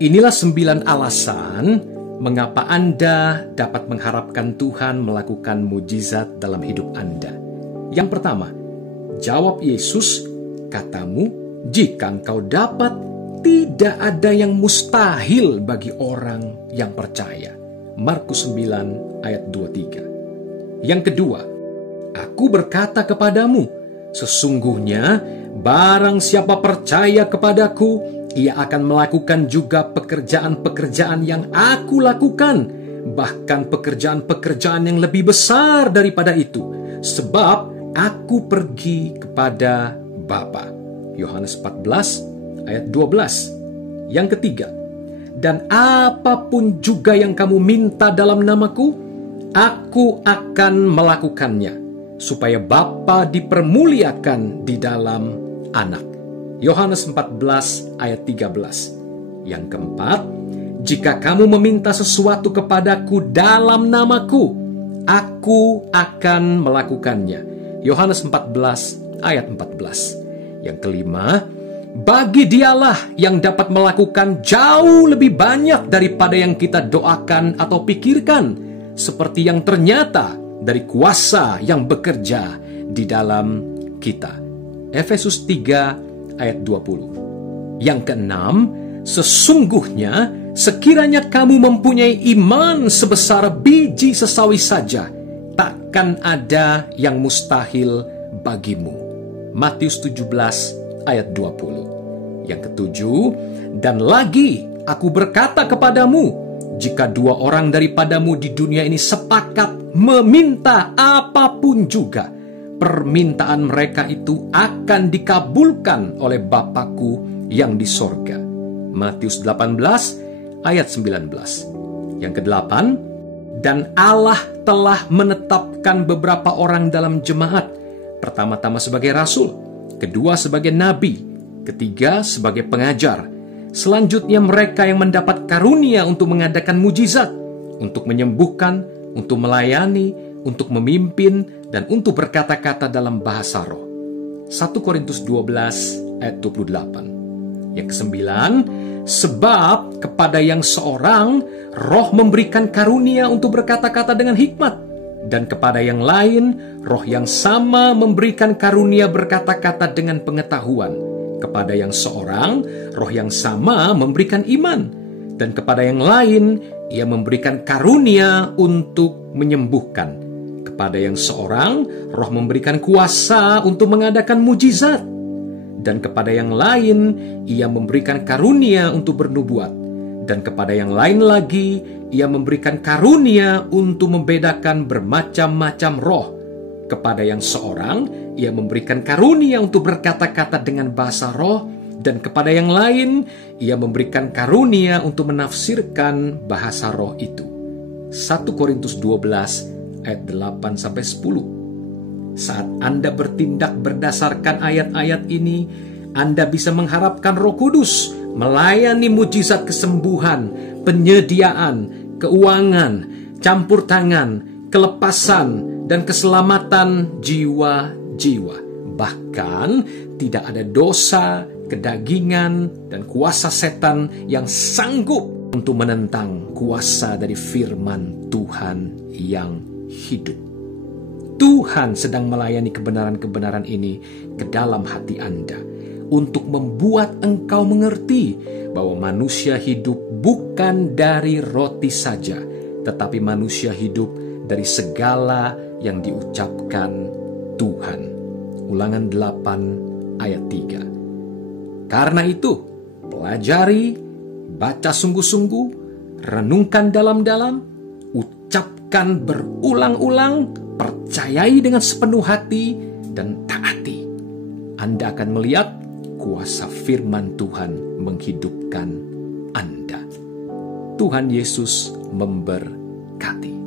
Inilah 9 alasan mengapa Anda dapat mengharapkan Tuhan melakukan mujizat dalam hidup Anda. Yang pertama, jawab Yesus, katamu, jika engkau dapat, tidak ada yang mustahil bagi orang yang percaya. Markus 9 ayat 23. Yang kedua, aku berkata kepadamu, sesungguhnya barang siapa percaya kepadaku, ia akan melakukan juga pekerjaan-pekerjaan yang aku lakukan, bahkan pekerjaan-pekerjaan yang lebih besar daripada itu, sebab aku pergi kepada Bapa. Yohanes 14 ayat 12. Yang ketiga, dan apapun juga yang kamu minta dalam namaku, aku akan melakukannya, supaya Bapa dipermuliakan di dalam Anak. Yohanes 14 ayat 13. Yang keempat, jika kamu meminta sesuatu kepadaku dalam namaku, aku akan melakukannya. Yohanes 14 ayat 14. Yang kelima, bagi Dialah yang dapat melakukan jauh lebih banyak daripada yang kita doakan atau pikirkan, seperti yang ternyata dari kuasa yang bekerja di dalam kita. Efesus 3 ayat 20. Yang keenam, sesungguhnya sekiranya kamu mempunyai iman sebesar biji sesawi saja, takkan ada yang mustahil bagimu. Matius 17 ayat 20. Yang ketujuh, dan lagi aku berkata kepadamu, jika 2 orang daripadamu di dunia ini sepakat meminta apapun juga, permintaan mereka itu akan dikabulkan oleh Bapakku yang di sorga. Matius 18 ayat 19. Yang kedelapan, dan Allah telah menetapkan beberapa orang dalam jemaat, pertama-tama sebagai rasul, kedua sebagai nabi, ketiga sebagai pengajar, selanjutnya mereka yang mendapat karunia untuk mengadakan mujizat, untuk menyembuhkan, untuk melayani, untuk memimpin, dan untuk berkata-kata dalam bahasa roh. 1 Korintus 12 ayat 28. Yang kesembilan, sebab kepada yang seorang roh memberikan karunia untuk berkata-kata dengan hikmat, dan kepada yang lain roh yang sama memberikan karunia berkata-kata dengan pengetahuan. Kepada yang seorang roh yang sama memberikan iman, dan kepada yang lain ia memberikan karunia untuk menyembuhkan. Kepada yang seorang, roh memberikan kuasa untuk mengadakan mujizat. Dan kepada yang lain, ia memberikan karunia untuk bernubuat. Dan kepada yang lain lagi, ia memberikan karunia untuk membedakan bermacam-macam roh. Kepada yang seorang, ia memberikan karunia untuk berkata-kata dengan bahasa roh. Dan kepada yang lain, ia memberikan karunia untuk menafsirkan bahasa roh itu. 1 Korintus 12 ayat 8-10. Saat Anda bertindak berdasarkan ayat-ayat ini, Anda bisa mengharapkan Roh Kudus melayani mujizat kesembuhan, penyediaan, keuangan, campur tangan, kelepasan, dan keselamatan jiwa-jiwa. Bahkan tidak ada dosa, kedagingan, dan kuasa setan yang sanggup untuk menentang kuasa dari firman Tuhan yang hidup. Tuhan sedang melayani kebenaran-kebenaran ini ke dalam hati Anda untuk membuat engkau mengerti bahwa manusia hidup bukan dari roti saja, tetapi manusia hidup dari segala yang diucapkan Tuhan. Ulangan 8 ayat 3. Karena itu, pelajari, baca sungguh-sungguh, renungkan dalam-dalam, ucapkan berulang-ulang, percayai dengan sepenuh hati, dan taati. Anda akan melihat kuasa firman Tuhan menghidupkan Anda. Tuhan Yesus memberkati.